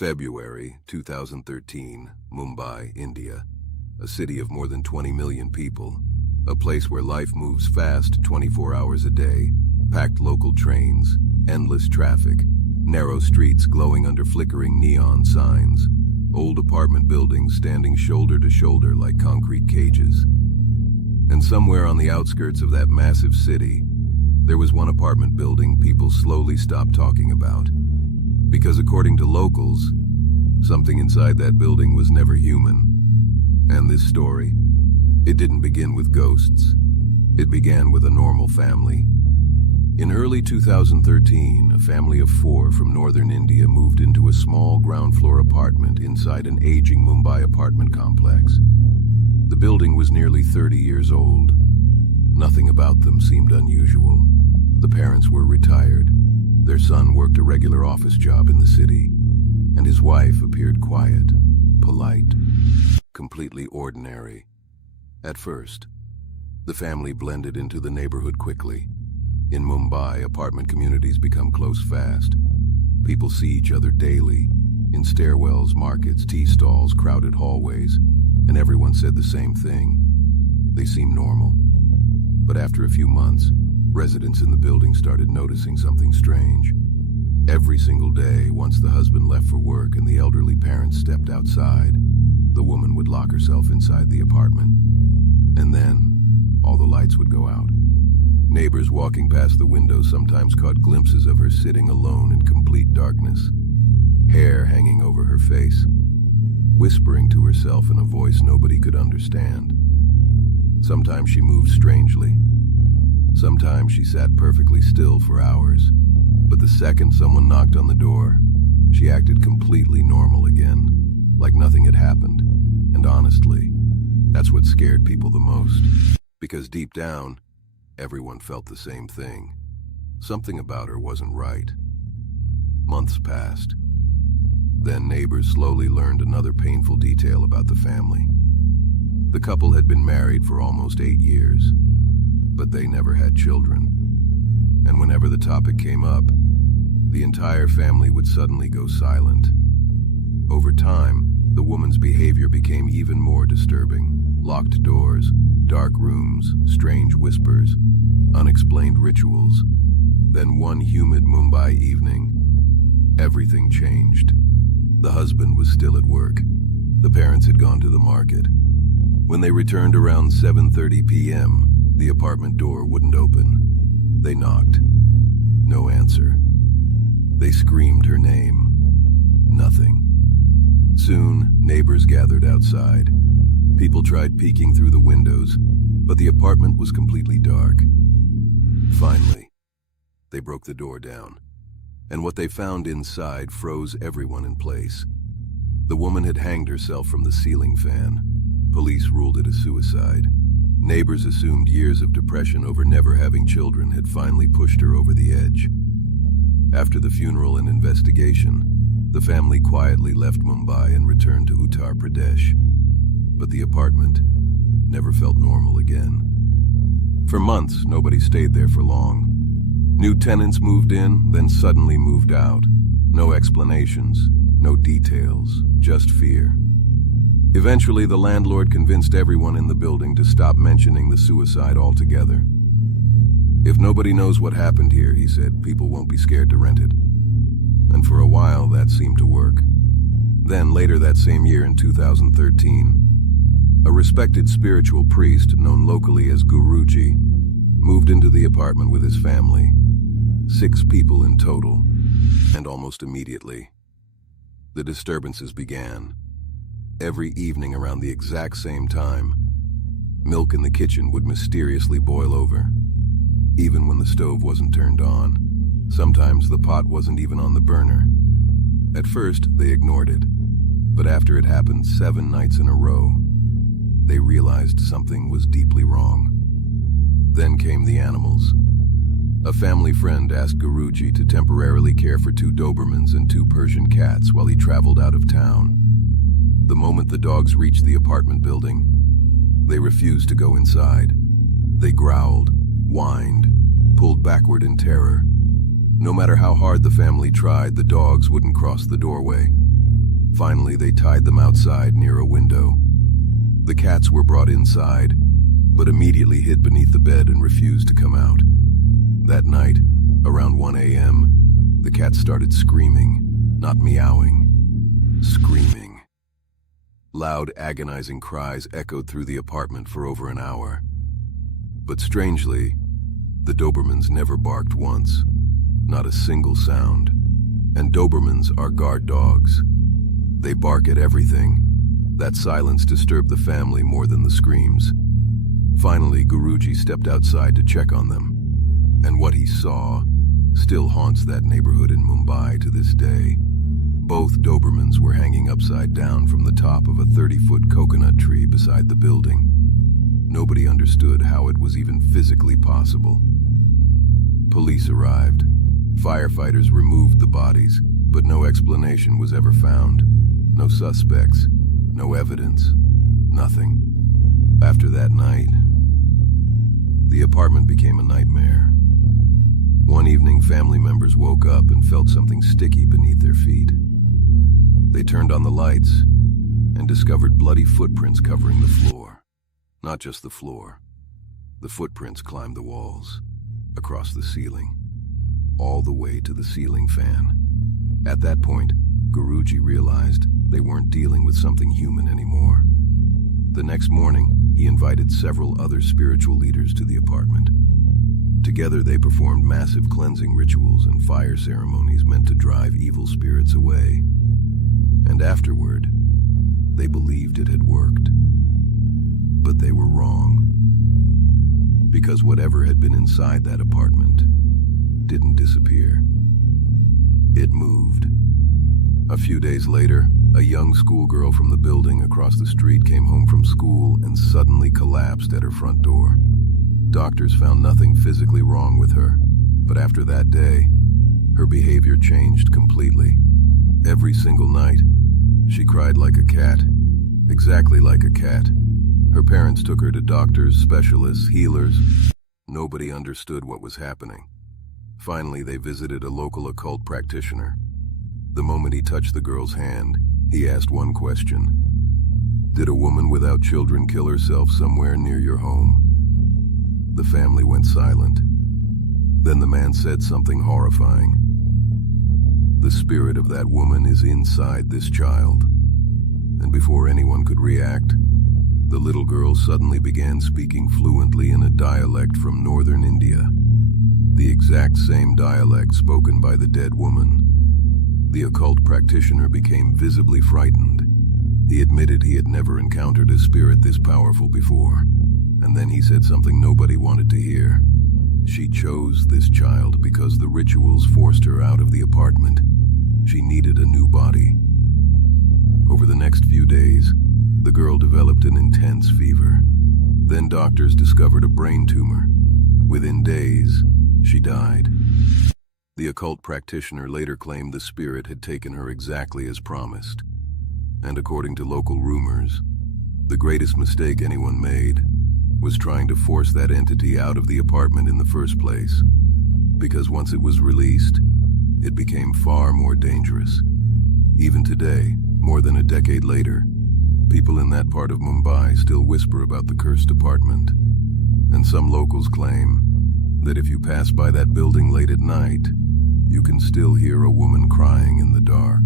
February 2013, Mumbai, India. A city of more than 20 million people. A place where life moves fast 24 hours a day. Packed local trains, endless traffic, narrow streets glowing under flickering neon signs. Old apartment buildings standing shoulder to shoulder like concrete cages. And somewhere on the outskirts of that massive city, there was one apartment building people slowly stopped talking about. Because according to locals, something inside that building was never human. And this story, it didn't begin with ghosts. It began with a normal family. In early 2013, a family of 4 from northern India moved into a small ground-floor apartment inside an aging Mumbai apartment complex. The building was nearly 30 years old. Nothing about them seemed unusual. The parents were retired. Their son worked a regular office job in the city, and his wife appeared quiet, polite, completely ordinary. At first, the family blended into the neighborhood quickly. In Mumbai, apartment communities become close fast. People see each other daily, in stairwells, markets, tea stalls, crowded hallways, and everyone said the same thing. They seem normal. But after a few months, residents in the building started noticing something strange. Every single day, once the husband left for work and the elderly parents stepped outside, the woman would lock herself inside the apartment. And then, all the lights would go out. Neighbors walking past the window sometimes caught glimpses of her sitting alone in complete darkness, hair hanging over her face, whispering to herself in a voice nobody could understand. Sometimes she moved strangely. Sometimes she sat perfectly still for hours, but the second someone knocked on the door, she acted completely normal again, like nothing had happened. And honestly, that's what scared people the most, because deep down, everyone felt the same thing. Something about her wasn't right. Months passed. Then neighbors slowly learned another painful detail about the family. The couple had been married for almost 8 years, but they never had children. And whenever the topic came up, the entire family would suddenly go silent. Over time, the woman's behavior became even more disturbing. Locked doors, dark rooms, strange whispers, unexplained rituals. Then one humid Mumbai evening, everything changed. The husband was still at work. The parents had gone to the market. When they returned around 7:30 p.m., the apartment door wouldn't open. They knocked. No answer. They screamed her name. Nothing. Soon, neighbors gathered outside. People tried peeking through the windows, but the apartment was completely dark. Finally, they broke the door down, and what they found inside froze everyone in place. The woman had hanged herself from the ceiling fan. Police ruled it a suicide. Neighbors assumed years of depression over never having children had finally pushed her over the edge. After the funeral and investigation, the family quietly left Mumbai and returned to Uttar Pradesh. But the apartment never felt normal again. For months, nobody stayed there for long. New tenants moved in, then suddenly moved out. No explanations, no details, just fear. Eventually, the landlord convinced everyone in the building to stop mentioning the suicide altogether. If nobody knows what happened here, he said, people won't be scared to rent it. And for a while, that seemed to work. Then, later that same year in 2013, a respected spiritual priest known locally as Guruji moved into the apartment with his family. 6 people in total, and almost immediately, the disturbances began. Every evening around the exact same time, milk in the kitchen would mysteriously boil over, even when the stove wasn't turned on. Sometimes the pot wasn't even on the burner. At first, they ignored it, but after it happened 7 nights in a row, they realized something was deeply wrong. Then came the animals. A family friend asked Guruji to temporarily care for 2 Dobermans and 2 Persian cats while he traveled out of town. The moment the dogs reached the apartment building, they refused to go inside. They growled, whined, pulled backward in terror. No matter how hard the family tried, the dogs wouldn't cross the doorway. Finally, they tied them outside near a window. The cats were brought inside, but immediately hid beneath the bed and refused to come out. That night, around 1 a.m., the cats started screaming, not meowing, screaming. Loud, agonizing cries echoed through the apartment for over an hour. But strangely, the Dobermans never barked once, not a single sound. And Dobermans are guard dogs. They bark at everything. That silence disturbed the family more than the screams. Finally, Guruji stepped outside to check on them. And what he saw still haunts that neighborhood in Mumbai to this day. Both Dobermans were hanging upside down from the top of a 30-foot coconut tree beside the building. Nobody understood how it was even physically possible. Police arrived. Firefighters removed the bodies, but no explanation was ever found. No suspects, no evidence, nothing. After that night, the apartment became a nightmare. One evening, family members woke up and felt something sticky beneath their feet. They turned on the lights and discovered bloody footprints covering the floor. Not just the floor. The footprints climbed the walls, across the ceiling, all the way to the ceiling fan. At that point, Guruji realized they weren't dealing with something human anymore. The next morning, he invited several other spiritual leaders to the apartment. Together, they performed massive cleansing rituals and fire ceremonies meant to drive evil spirits away. And afterward, they believed it had worked. But they were wrong. Because whatever had been inside that apartment didn't disappear. It moved. A few days later, a young schoolgirl from the building across the street came home from school and suddenly collapsed at her front door. Doctors found nothing physically wrong with her, but after that day, her behavior changed completely. Every single night, she cried like a cat, exactly like a cat. Her parents took her to doctors, specialists, healers. Nobody understood what was happening. Finally, they visited a local occult practitioner. The moment he touched the girl's hand, he asked one question. Did a woman without children kill herself somewhere near your home? The family went silent. Then the man said something horrifying. The spirit of that woman is inside this child. And before anyone could react, the little girl suddenly began speaking fluently in a dialect from northern India. The exact same dialect spoken by the dead woman. The occult practitioner became visibly frightened. He admitted he had never encountered a spirit this powerful before. And then he said something nobody wanted to hear. She chose this child because the rituals forced her out of the apartment. She needed a new body. Over the next few days, the girl developed an intense fever. Then doctors discovered a brain tumor. Within days, she died. The occult practitioner later claimed the spirit had taken her exactly as promised. And according to local rumors, the greatest mistake anyone made was trying to force that entity out of the apartment in the first place. Because once it was released, it became far more dangerous. Even today, more than a decade later, people in that part of Mumbai still whisper about the cursed apartment. And some locals claim that if you pass by that building late at night, you can still hear a woman crying in the dark.